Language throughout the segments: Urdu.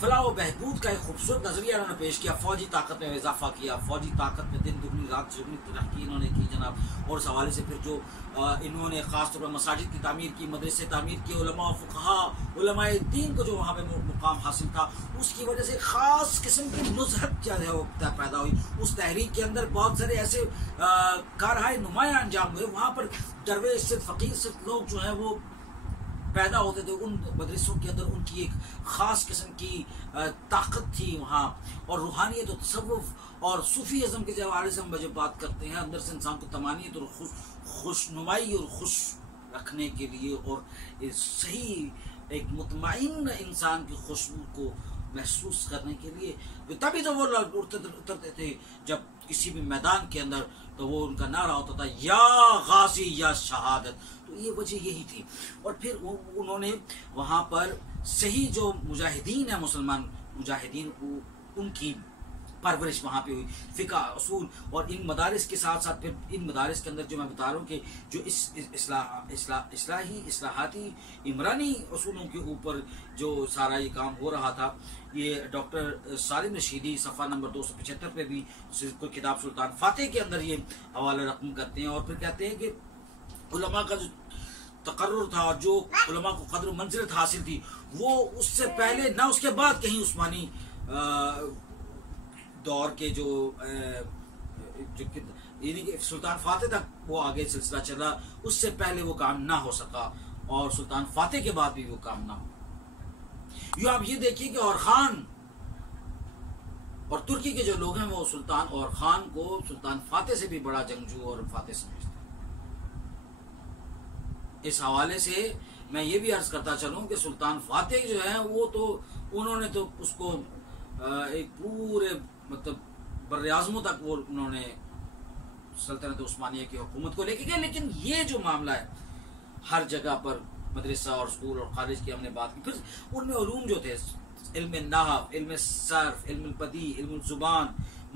فلاح و بہبود کا ایک خوبصورت نظریہ انہوں نے پیش کیا، فوجی طاقت میں اضافہ کیا، فوجی طاقت میں دن دگنی رات چگنی ترقی انہوں نے کی جناب، اور اس حوالے سے پھر جو انہوں نے خاص طور پر مساجد کی تعمیر کی، مدرسے تعمیر کیے، علماء و فقہاء علماء دین کو جو وہاں پہ مقام حاصل تھا، اس کی وجہ سے خاص قسم کی نزہت جو ہے وہ پیدا ہوئی اس تحریک کے اندر۔ بہت سارے ایسے کارہائے نمایاں انجام ہوئے، وہاں پر درویش صرف فقیر صرف لوگ جو ہیں وہ پیدا ہوتے تھے، ان مدرسوں کے اندر ان کی ایک خاص قسم کی طاقت تھی وہاں، اور روحانیت و تصوف اور صوفی ازم کے حوالے سے ہم جب بات کرتے ہیں، اندر سے انسان کو تمانیت اور خوشنمائی اور خوش رکھنے کے لیے، اور صحیح ایک مطمئن انسان کی خوشبو کو محسوس کرنے کے لیے، تبھی تو وہ اترتے تھے جب کسی بھی میدان کے اندر، تو وہ ان کا نعرہ ہوتا تھا یا غازی یا شہادت۔ تو یہ وجہ یہی تھی، اور پھر انہوں نے وہاں پر صحیح جو مجاہدین ہیں، مسلمان مجاہدین، ان کی پرورش وہاں پہ ہوئی، فقہ اصول، اور ان مدارس کے ساتھ ساتھ پھر ان مدارس کے اندر جو میں بتا رہا ہوں کہ جو اصلاحاتی عمرانی اصولوں کے اوپر جو سارا یہ کام ہو رہا تھا، یہ ڈاکٹر سالم رشیدی صفحہ نمبر 275 پہ بھی کوئی کتاب سلطان فاتح کے اندر یہ حوالہ رقم کرتے ہیں، اور پھر کہتے ہیں کہ علماء کا جو تقرر تھا، جو علماء کو قدر و منزلت حاصل تھی، وہ اس سے پہلے نہ اس کے بعد کہیں عثمانی دور کے جو یعنی کہ سلطان فاتح تک وہ آگے سلسلہ چلا، اس سے پہلے وہ کام نہ ہو سکا، اور سلطان فاتح کے بعد بھی وہ کام نہ ہو۔ یوں آپ یہ دیکھیے کہ اور خان اور ترکی کے جو لوگ ہیں وہ سلطان اور خان کو سلطان فاتح سے بھی بڑا جنگجو اور فاتح سمجھتے ہیں۔ اس حوالے سے میں یہ بھی عرض کرتا چلوں کہ سلطان فاتح جو ہے وہ تو انہوں نے تو اس کو ایک پورے مطلب بر اعظموں تک وہ انہوں نے سلطنت عثمانیہ کی حکومت کو لے کے گئے، لیکن یہ جو معاملہ ہے ہر جگہ پر مدرسہ اور اسکول اور کالج کی ہم نے بات کی، پھر ان میں علوم جو تھے، علم نحو، علم صرف، علم البدیع، علم الزبان،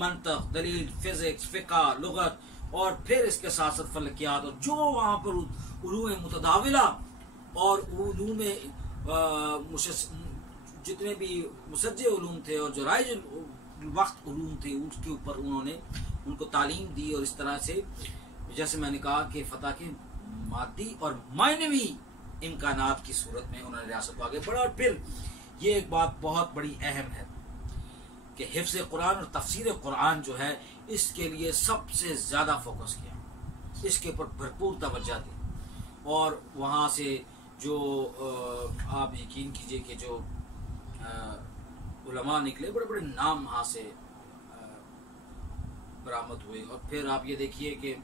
منطق، دلیل، فزکس، فقہ، لغت، اور پھر اس کے ساتھ ساتھ فلکیات، اور جو وہاں پر علوم متداولہ اور علوم جتنے بھی مسجع علوم تھے اور جو رائج وقت علوم تھے، اس کے اوپر انہوں نے ان کو تعلیم دی، اور اس طرح سے جیسے میں نے کہا کہ فتح کے مادی اور معنوی امکانات کی صورت میں انہوں نے ریاست کو آگے بڑھا۔ اور پھر یہ ایک بات بہت بڑی اہم ہے کہ حفظ قرآن اور تفسیر قرآن جو ہے، اس کے لیے سب سے زیادہ فوکس کیا، اس کے اوپر بھرپور توجہ دی، اور وہاں سے جو آپ یقین کیجئے کہ جو علماء نکلے، بڑے بڑے نام وہاں سے برآمد ہوئے۔ اور پھر آپ یہ دیکھیے کہ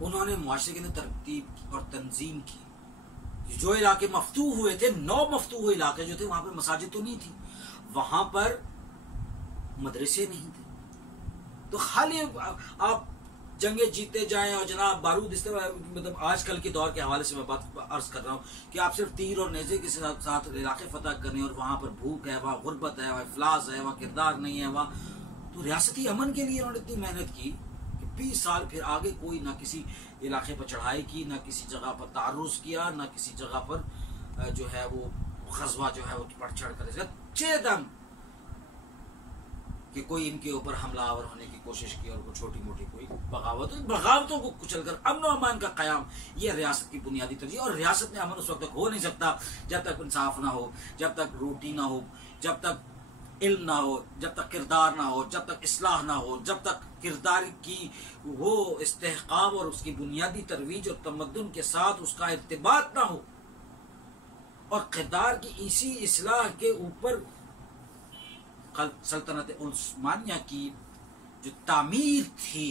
انہوں نے معاشرے کے اندر ترتیب اور تنظیم کی۔ جو علاقے مفتوح ہوئے تھے، 9 مفتوح ہوئے علاقے جو تھے، وہاں پر مساجد تو نہیں تھی، وہاں پر مدرسے نہیں تھے، تو خالی آپ جنگیں جیتے جائیں اور جناب بارود اس طرح، مطلب آج کل کے دور کے حوالے سے میں بات عرض کر رہا ہوں کہ آپ صرف تیر اور نیزے کے ساتھ علاقے فتح کریں، اور وہاں پر بھوک ہے، وہاں غربت ہے، وہاں افلاس ہے، وہاں کردار نہیں ہے، وہاں تو ریاستی امن کے لیے انہوں نے اتنی محنت کی کہ 20 سال پھر آگے کوئی نہ کسی علاقے پر چڑھائی کی، نہ کسی جگہ پر تعرض کیا، نہ کسی جگہ پر جو ہے وہ غزوہ جو ہے وہ بڑھ چڑھ کر اچھے دم کہ کوئی ان کے اوپر حملہ آور ہونے کی کوشش کی، اور وہ چھوٹی موٹی کوئی بغاوتوں کو کچل کر امن و امان کا قیام، یہ ریاست کی بنیادی ترجیح۔ اور ریاست میں امن اس وقت تک ہو نہیں سکتا جب تک انصاف نہ ہو، جب تک روٹی نہ ہو، جب تک علم نہ ہو، جب تک کردار نہ ہو، جب تک اصلاح نہ ہو، جب تک کردار کی وہ استحقاق اور اس کی بنیادی ترویج اور تمدن کے ساتھ اس کا ارتباط نہ ہو، اور کردار کی اسی اصلاح کے اوپر سلطنت عثمانیہ کی جو تعمیر تھی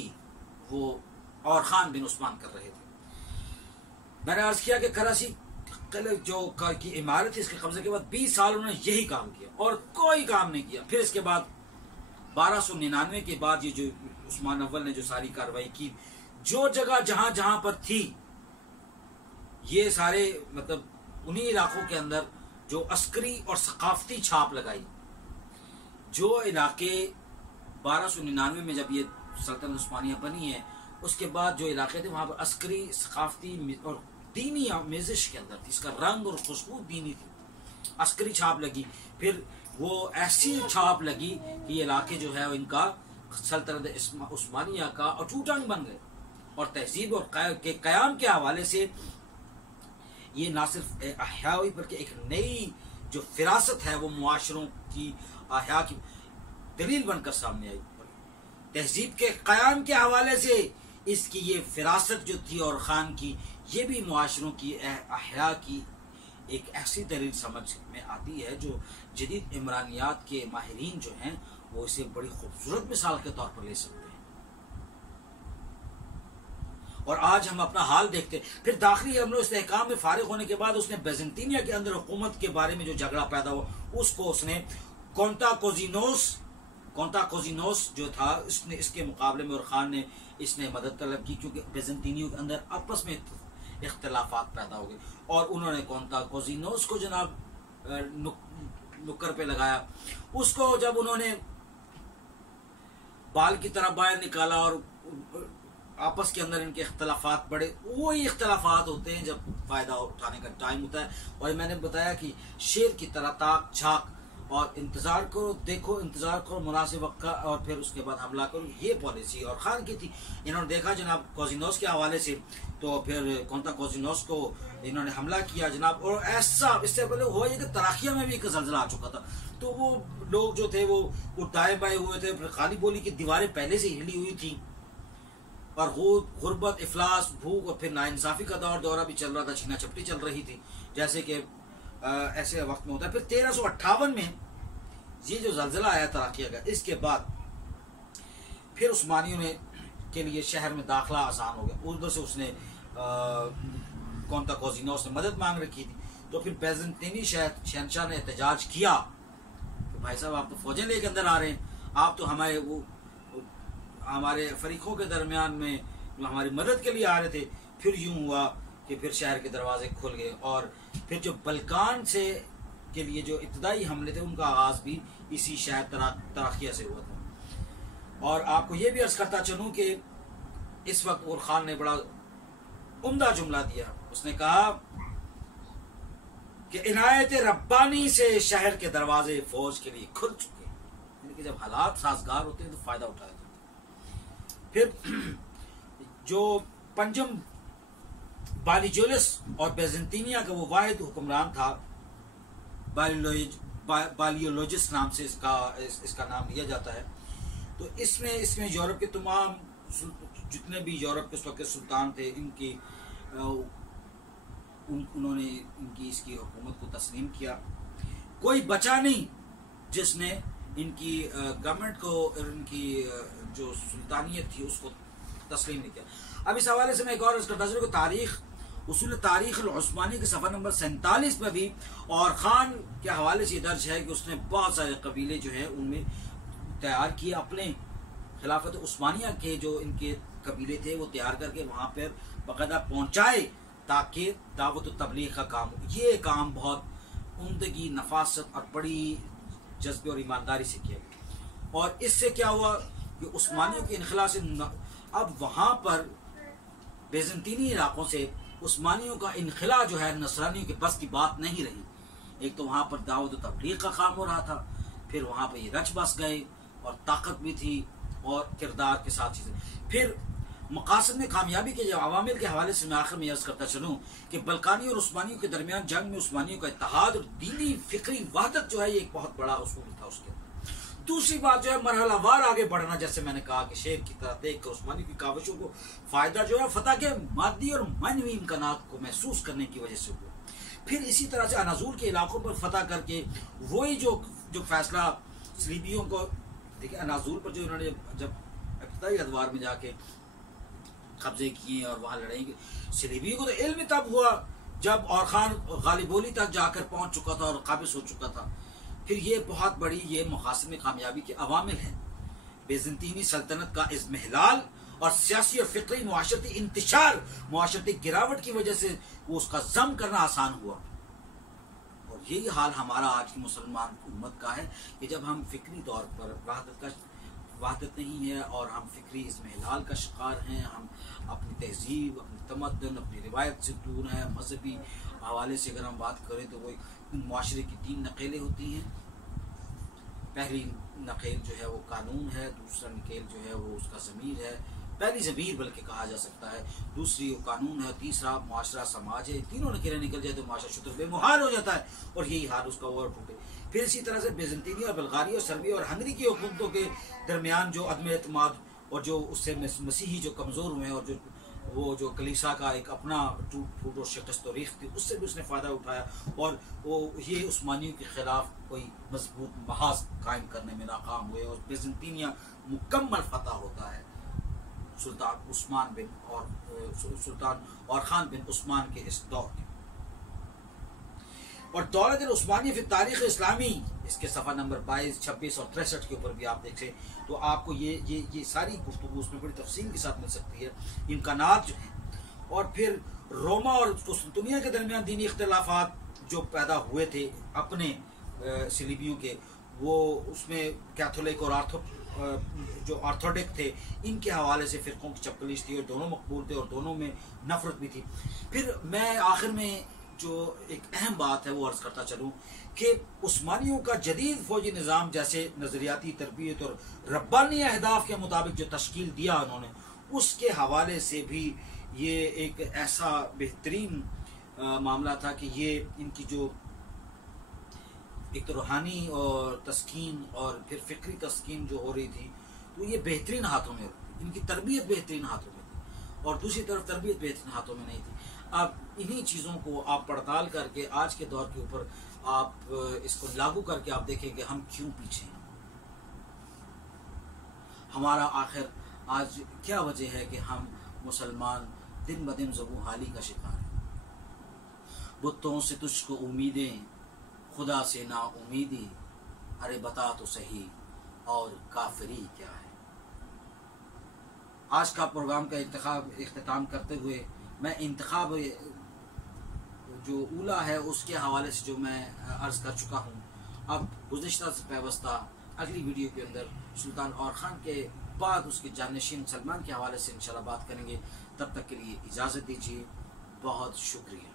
وہ اور خان بن عثمان کر رہے تھے۔ میں نے عرض کیا کہ کراچی قلعہ جو کی عمارت تھی، اس کے قبضے کے بعد 20 سال انہوں نے یہی کام کیا اور کوئی کام نہیں کیا۔ پھر اس کے بعد 1299 کے بعد یہ جو عثمان اول نے جو ساری کارروائی کی، جو جگہ جہاں جہاں پر تھی، یہ سارے مطلب انہی علاقوں کے اندر جو عسکری اور ثقافتی چھاپ لگائی۔ جو علاقے 1299 میں جب یہ سلطنت عثمانیہ بنی ہے، اس کے بعد جو علاقے تھے وہاں پر عسکری، ثقافتی اور دینی آمیزش کے اندر تھی، اس کا رنگ اور خوشبو دینی تھی۔ عسکری چھاپ لگی، پھر وہ ایسی چھاپ لگی کہ یہ علاقے جو ہے ان کا سلطنت عثمانیہ کا اٹوٹ انگ بن گئے، اور تہذیب اور قیام کے حوالے سے یہ نہ صرف احیاء ہوئی بلکہ ایک نئی جو فراست ہے وہ معاشروں کی احیاء کی دلیل بن کر سامنے آئی۔ تہذیب کے قیام کے حوالے سے اس کی یہ فراست جو تھی اور خان کی، یہ بھی معاشروں کی احیاء کی ایک ایسی دلیل سمجھ میں آتی ہے جو جدید عمرانیات کے ماہرین جو ہیں وہ اسے بڑی خوبصورت مثال کے طور پر لے سکتے ہیں۔ اور آج ہم اپنا حال دیکھتے ہیں۔ پھر داخلی امن و استحکام میں فارغ ہونے کے بعد اس نے بیزنطینیہ کے اندر حکومت کے بارے میں جو جھگڑا پیدا ہوا، اس کو اس نے کونتا کوزینوس جو تھا اس کے مقابلے میں، اور خان نے اس نے مدد طلب کی، کیونکہ بیزنطینیوں کے اندر آپس میں اختلافات پیدا ہو گئے، اور انہوں نے کونتا کوزینوس کو جناب نکر پہ لگایا۔ اس کو جب انہوں نے بال کی طرح باہر نکالا اور آپس کے اندر ان کے اختلافات بڑھے، وہی اختلافات ہوتے ہیں جب فائدہ اٹھانے کا ٹائم ہوتا ہے۔ اور میں نے بتایا کہ شیر کی طرح تاک جھاک اور انتظار کرو، دیکھو انتظار کرو مناسب وقت کا، اور پھر اس کے بعد حملہ کرو، یہ پالیسی اور خان کی تھی۔ انہوں نے دیکھا جناب کوزینوس کے حوالے سے، تو پھر کونتا کوزینوس کو انہوں نے حملہ کیا جناب، اور ایسا اس سے پہلے ہوا یہ کہ تراکیہ میں بھی ایک زلزلہ آ چکا تھا، تو وہ لوگ جو تھے وہ دائیں بائیں ہوئے تھے، پھر خالی بولی کی دیواریں پہلے سے ہلی ہوئی تھی، اور غربت، افلاس، بھوک، اور پھر ناانصافی کا دورہ بھی چل رہا تھا، چھینا چھپٹی چل رہی تھی، جیسے کہ ایسے وقت میں ہوتا ہے۔ پھر 1358 میں یہ جو زلزلہ آیا تراکیہ کا، اس کے بعد پھر عثمانیوں نے کے لیے شہر میں داخلہ آسان ہو گیا، ادھر سے اس نے کونتا کوزینوس نے مدد مانگ رکھی تھی، تو پھر بیزنطینی شہنشاہ نے احتجاج کیا کہ بھائی صاحب آپ تو فوجیں لے کے اندر آ رہے ہیں، آپ تو ہمارے فریقوں کے درمیان میں ہماری مدد کے لیے آ رہے تھے۔ پھر یوں ہوا کہ پھر شہر کے دروازے کھل گئے، اور پھر جو بلکان سے کے لیے جو ابتدائی حملے تھے ان کا آغاز بھی اسی شہر تراکیہ سے ہوا تھا۔ اور آپ کو یہ بھی عرض کرتا چلوں کہ اس وقت اور خان نے بڑا عمدہ جملہ دیا، اس نے کہا کہ عنایت ربانی سے شہر کے دروازے فوج کے لیے کھل چکے، یعنی کہ جب حالات سازگار ہوتے ہیں تو فائدہ اٹھایا جاتا ہے۔ پھر جو پنجم بالیجولس اور بیزنطینیہ کا وہ واحد حکمران تھا، بالیولوجس نام سے اس کا نام لیا جاتا ہے، تو اس میں یورپ کے تمام جتنے بھی یورپ کے اس وقت کے سلطان تھے، انہوں نے اس کی حکومت کو تسلیم کیا۔ کوئی بچا نہیں جس نے ان کی گورنمنٹ کو، ان کی جو سلطانیت تھی اس کو تسلیم نہیں کیا۔ اب اس حوالے سے میں ایک اور عرض کرتا چلوں کہ اصول تاریخ العثمانی کے صفحہ نمبر 47 میں بھی اور خان کے حوالے سے درج ہے کہ اس نے بہت سارے قبیلے جو ہیں ان میں تیار کیے، اپنے خلافت عثمانیہ کے جو ان کے قبیلے تھے وہ تیار کر کے وہاں پر باقاعدہ پہنچائے تاکہ دعوت و تبلیغ کا کام ہو۔ یہ کام بہت عمدگی، نفاست اور بڑی جذبے اور ایمانداری سے کیا گیا، اور اس سے کیا ہوا کہ عثمانیوں کے انخلا سے اب وہاں پر بیزنطینی علاقوں سے عثمانیوں کا انخلا جو ہے نصرانیوں کے بس کی بات نہیں رہی۔ ایک تو وہاں پر دعوت و تبلیغ کا کام ہو رہا تھا، پھر وہاں پہ یہ رچ بس گئے، اور طاقت بھی تھی اور کردار کے ساتھ چیزیں۔ پھر مقاصد میں کامیابی کے جو عوامل کے حوالے سے میں آخر میں عرض کرتا چلوں کہ بلقانی اور عثمانیوں کے درمیان جنگ میں عثمانیوں کا اتحاد اور دینی فکری وحدت جو ہے یہ ایک بہت بڑا اصول تھا اس کے اندر۔ دوسری بات جو ہے مرحلہ وار آگے بڑھنا، جیسے میں نے کہا کہ شیر کی طرح دیکھ کر عثمانی کی کاوشوں کو فائدہ جو ہے فتح کے مادی اور معنوی امکانات کو محسوس کرنے کی وجہ سے ہوا۔ پھر اسی طرح سے اناضول کے علاقوں پر فتح کر کے وہی جو فیصلہ صلیبیوں کو، دیکھیں اناضول پر جو انہوں نے جب ابتدائی ادوار میں جا کے قبضے کیے اور وہاں لڑائی کی، صلیبیوں کو تو علم تب ہوا جب اور خان غالبولی تک جا کر پہنچ چکا تھا اور قابض ہو چکا تھا۔ پھر یہ بہت بڑی یہ مقاصد میں کامیابی کے عوامل ہیں۔ بیزنطینی سلطنت کا اضمحلال اور سیاسی اور فکری معاشرتی انتشار، معاشرتی گراوٹ کی وجہ سے وہ اس کا ضم کرنا آسان ہوا، اور یہی حال ہمارا آج کی مسلمان امت کا ہے کہ جب ہم فکری طور پر وحدت کا وحدت نہیں ہے اور ہم فکری اضمحلال کا شکار ہیں. ہم اپنی تہذیب، اپنی تمدن، اپنی روایت سے دور ہیں. مذہبی حوالے سے اگر ہم بات کریں تو وہ معاشرے کی 3 نقیلیں ہوتی ہیں. پہلی نقیل جو ہے وہ قانون ہے، دوسرا نقیل جو ہے وہ اس کا ضمیر ہے، پہلی ضمیر بلکہ کہا جا سکتا ہے، دوسری وہ قانون ہے، تیسرا معاشرہ سماج ہے. تینوں نقیلیں نکل جائے تو معاشرہ شتر بے محال ہو جاتا ہے اور یہی حال اس کا اور ٹوٹے. پھر اسی طرح سے بیزنطینی اور بلغاری اور سربیا اور ہنگری کی حکومتوں کے درمیان جو عدم اعتماد اور جو اس سے مسیحی جو کمزور ہوئے اور جو کلیسا کا ایک اپنا ٹوٹ پھوٹ اور شکست و ریخت تھی، اس سے بھی اس نے فائدہ اٹھایا اور وہ یہ عثمانیوں کے خلاف کوئی مضبوط محاذ قائم کرنے میں ناکام ہوئے اور بیزنطینیہ مکمل فتح ہوتا ہے سلطان اور خان بن عثمان کے اس دور کے. اور دولت العثمانیہ فی تاریخ اسلامی، اس کے صفحہ نمبر 22، 26 اور 63 کے اوپر بھی آپ دیکھیں تو آپ کو یہ ساری گفتگو اس میں بڑی تفصیل کے ساتھ مل سکتی ہے. امکانات جو ہیں، اور پھر روما اور قسطنطنیہ کے درمیان دینی اختلافات جو پیدا ہوئے تھے اپنے صلیبیوں کے، وہ اس میں کیتھولک اور جو آرتھوڈک تھے ان کے حوالے سے فرقوں کی چپکلیش تھی اور دونوں مقبول تھے اور دونوں میں نفرت بھی تھی. پھر میں آخر میں جو ایک اہم بات ہے وہ عرض کرتا چلوں کہ عثمانیوں کا جدید فوجی نظام جیسے نظریاتی تربیت اور ربانی اہداف کے مطابق جو تشکیل دیا انہوں نے، اس کے حوالے سے بھی یہ ایک ایسا بہترین معاملہ تھا کہ یہ ان کی جو ایک تو روحانی اور تسکین اور پھر فکری تسکین جو ہو رہی تھی تو یہ بہترین ہاتھوں میں ہوتی تھی. ان کی تربیت بہترین ہاتھوں میں تھی اور دوسری طرف تربیت بہترین ہاتھوں میں نہیں تھی. اب انہی چیزوں کو آپ پڑتال کر کے آج کے دور کے اوپر آپ اس کو لاگو کر کے آپ دیکھیں کہ ہم کیوں پیچھے ہیں. ہمارا آخر آج کیا وجہ ہے کہ ہم مسلمان دن بدن زبوں حالی کا شکار ہیں. بتوں سے تجھ کو امیدیں، خدا سے نا امیدی، ارے بتا تو صحیح اور کافری کیا ہے. آج کا پروگرام کا اختتام کرتے ہوئے میں انتخاب جو اولا ہے اس کے حوالے سے جو میں عرض کر چکا ہوں، اب گزشتہ سے پیوستہ اگلی ویڈیو کے اندر سلطان اور خان کے بعد اس کے جانشین سلمان کے حوالے سے انشاءاللہ بات کریں گے. تب تک کے لیے اجازت دیجیے. بہت شکریہ.